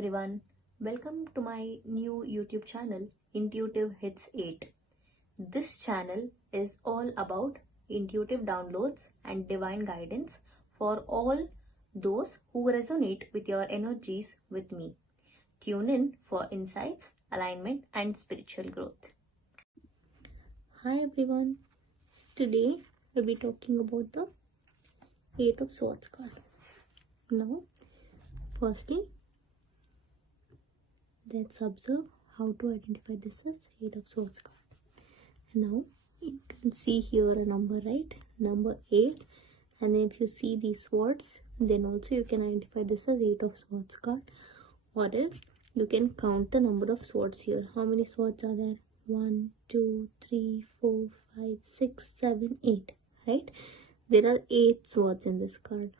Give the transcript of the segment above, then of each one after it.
everyone, welcome to my new YouTube channel, Intuitive Hits 8. This channel is all about intuitive downloads and divine guidance for all those who resonate with your energies with me. Tune in for insights, alignment, and spiritual growth. Hi everyone, today we'll be talking about the Eight of Swords card. Now, firstly, let's observe how to identify this as Eight of Swords card. Now you can see here a number, right? Number 8, and then if you see these swords, then also you can identify this as Eight of Swords card, or else you can count the number of swords here. How many swords are there? 1, 2, 3, 4, 5, 6, 7, 8, right? There are 8 swords in this card.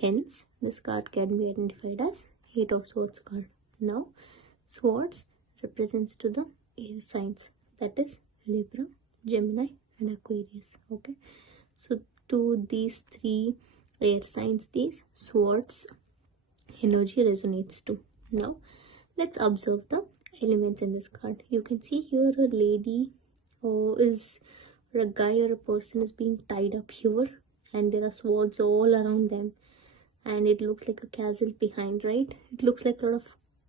Hence, this card can be identified as Eight of Swords card. Now, swords represents to the air signs, that is Libra, Gemini and Aquarius. Okay, so to these 3 air signs, these swords energy resonates to. Now let's observe the elements in this card. You can see here a lady or a guy or a person is being tied up here, and there are swords all around them, and it looks like a castle behind, right? It looks like a lot of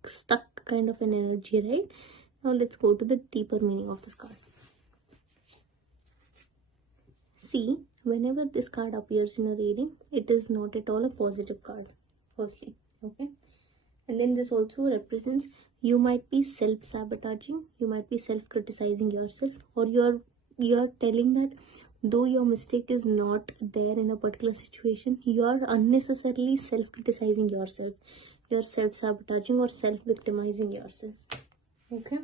stuck kind of an energy, right? Now let's go to the deeper meaning of this card. See, whenever this card appears in a reading, it is not at all a positive card, firstly. Okay, and then this also represents you might be self-sabotaging, you might be self-criticizing yourself, or you're telling that though your mistake is not there in a particular situation, you are unnecessarily self-criticizing yourself, you're self-sabotaging or self-victimizing yourself. Okay,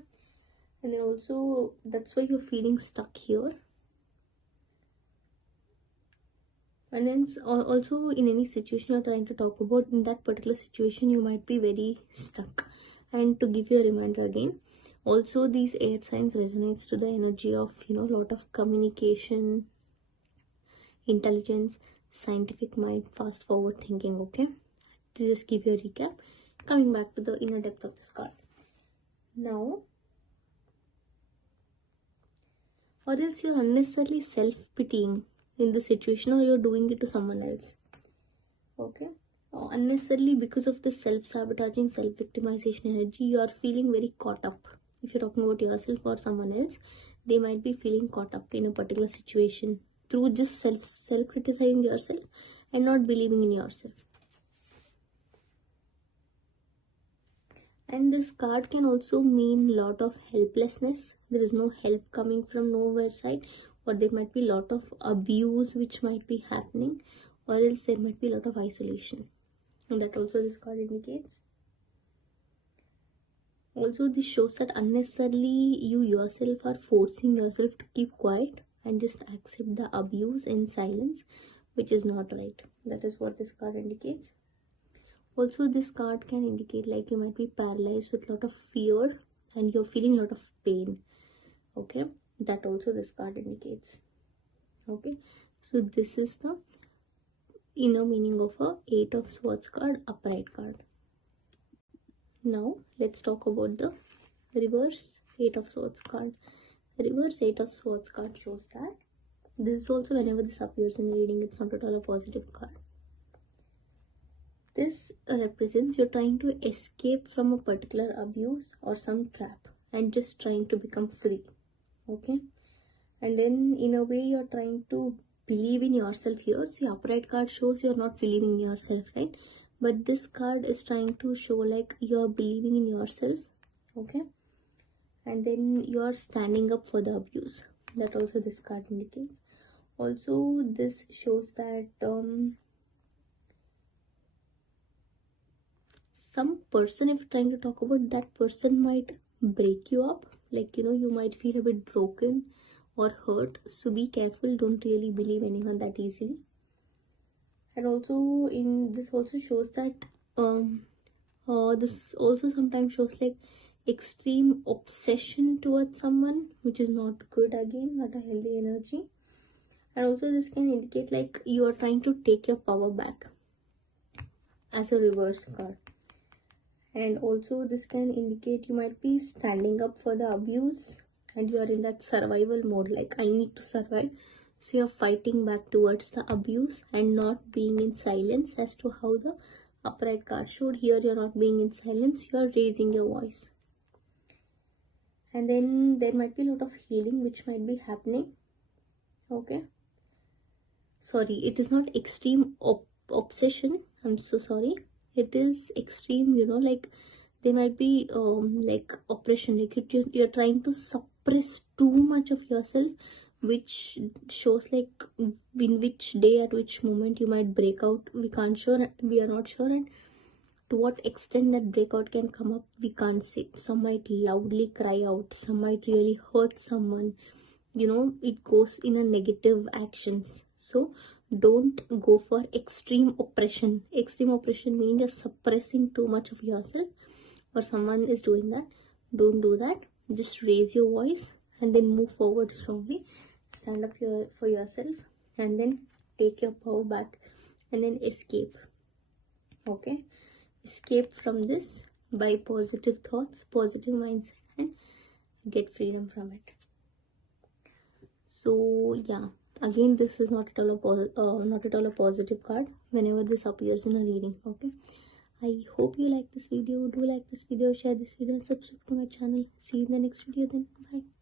and then also that's why you're feeling stuck here. And then also in any situation you're trying to talk about, in that particular situation you might be very stuck. And to give you a reminder again, also these air signs resonates to the energy of lot of communication, intelligence, scientific mind, fast forward thinking. Okay, to just give you a recap, coming back to the inner depth of this card. Now, or else you're unnecessarily self-pitying in the situation, or you're doing it to someone else. Okay, unnecessarily, because of the self-sabotaging, self-victimization energy, you are feeling very caught up. If you're talking about yourself or someone else, they might be feeling caught up in a particular situation through just self-criticizing yourself and not believing in yourself. And this card can also mean a lot of helplessness. There is no help coming from nowhere side, or there might be a lot of abuse which might be happening, or else there might be a lot of isolation, and that also this card indicates. Also, this shows that unnecessarily you yourself are forcing yourself to keep quiet and just accept the abuse in silence, which is not right. That is what this card indicates. Also, this card can indicate like you might be paralyzed with a lot of fear and you're feeling a lot of pain. Okay, that also this card indicates. Okay, so this is the inner meaning of a Eight of Swords card, upright card. Now let's talk about the reverse Eight of Swords card. Reverse Eight of Swords card shows that this is also, whenever this appears in reading, it's not at all a positive card. This represents you're trying to escape from a particular abuse or some trap and just trying to become free. Okay, and then in a way you're trying to believe in yourself here. See, upright card shows you're not believing in yourself, right? But this card is trying to show like you're believing in yourself. Okay, and then you're standing up for the abuse. That also this card indicates. Also, this shows that some person, if you're trying to talk about, that person might break you up, like you might feel a bit broken or hurt, so be careful, don't really believe anyone that easily. And also in this also shows that this also sometimes shows like extreme obsession towards someone, which is not good, again not a healthy energy. And also this can indicate like you are trying to take your power back as a reverse card. And also this can indicate you might be standing up for the abuse and you are in that survival mode, like I need to survive. So you're fighting back towards the abuse and not being in silence, as to how the upright card showed. Here you're not being in silence, you're raising your voice. And then there might be a lot of healing which might be happening. Okay, sorry, it is not extreme obsession, I'm so sorry. It is extreme, you know, like there might be like oppression, like you're trying to suppress too much of yourself, which shows like in which day, at which moment you might break out. We are not sure, and to what extent that breakout can come up, we can't say. Some might loudly cry out, some might really hurt someone, you know, it goes in a negative actions. So don't go for extreme oppression. Extreme oppression means you're suppressing too much of yourself, or someone is doing that. Don't do that. Just raise your voice and then move forward strongly. Stand up for yourself and then take your power back and then escape. Okay, escape from this by positive thoughts, positive mindset, and get freedom from it. So yeah, again, this is not at all a positive card whenever this appears in a reading. Okay, I hope you like this video. Do like this video, share this video, and subscribe to my channel. See you in the next video then. Bye.